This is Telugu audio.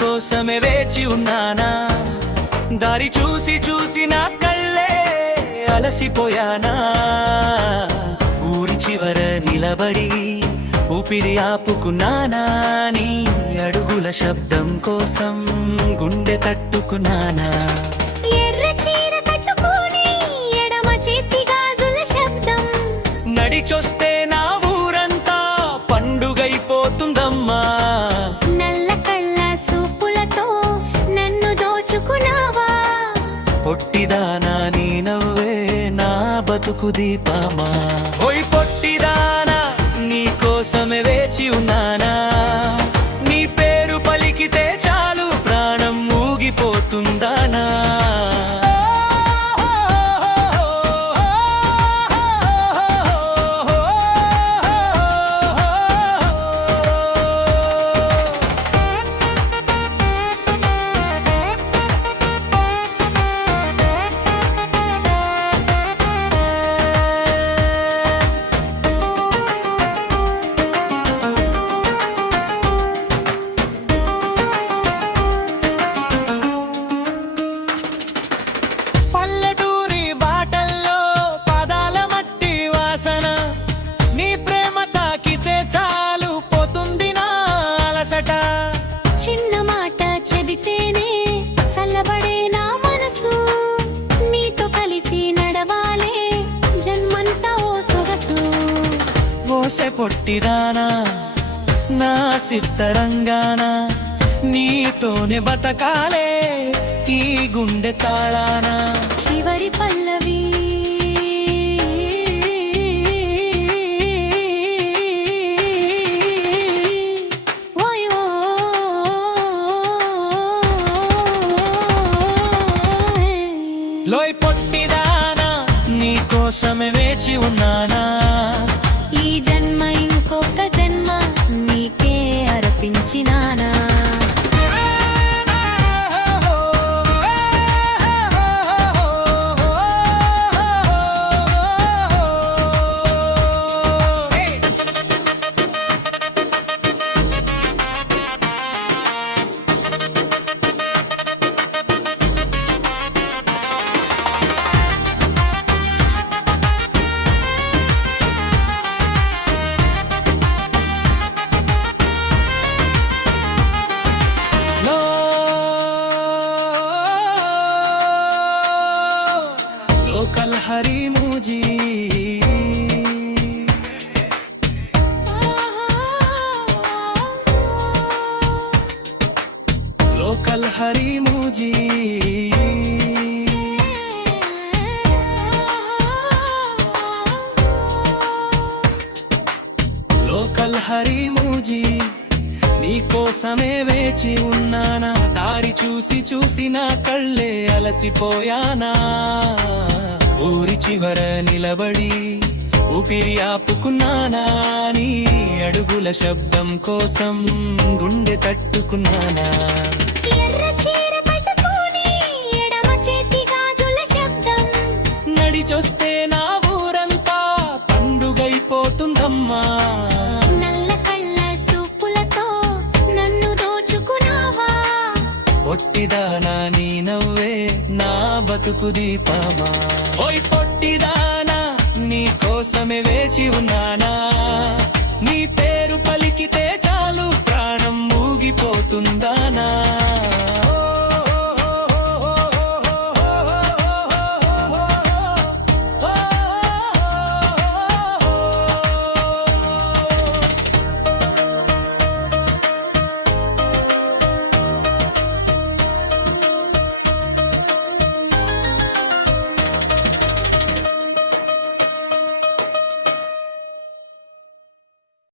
కోసమే వేచి ఉన్నానా? దారి చూసి చూసి నా కళ్ళే అలసిపోయానా? ఊరి చివర నిలబడి ఊపిరి ఆపుకున్నానా? నీ అడుగుల శబ్దం కోసం గుండె తట్టుకున్నానా? నడిచొస్తే పొట్టిదానా నీ నవ్వే నా బతుకు దీపమా? ఓయ్ పొట్టిదానా నీ కోసమే వేచి ఉన్నానా? ఓసె పొట్టిదానా? నా సిద్ధరంగాన? నీతోనే బతకాలే ఈ గుండె తాళానా? చివరి పల్లవి. లోయ్ పొట్టిదానా నీ కోసమే వేచి ఉన్నానా? లోకల్ హరి మూజీ. లోకల్ హరి మూజీ. లోకల్ హరి మూజీ నీ కోసమే వేచి ఉన్నానా? దారి చూసి చూసి నా కళ్ళే అలసిపోయానా? ఊరి చివర నిలబడి ఊపిరి ఆపుకున్నానా నీ అడుగుల శబ్దం కోసం గుండె తట్టుకున్నానా? నడిచొస్తే పొట్టిదానా నీ నవ్వే నా బతుకు దీపమా? ఓయ్ పొట్టిదానా నీ కోసమే వేచి ఉన్నానా? నీ పేరు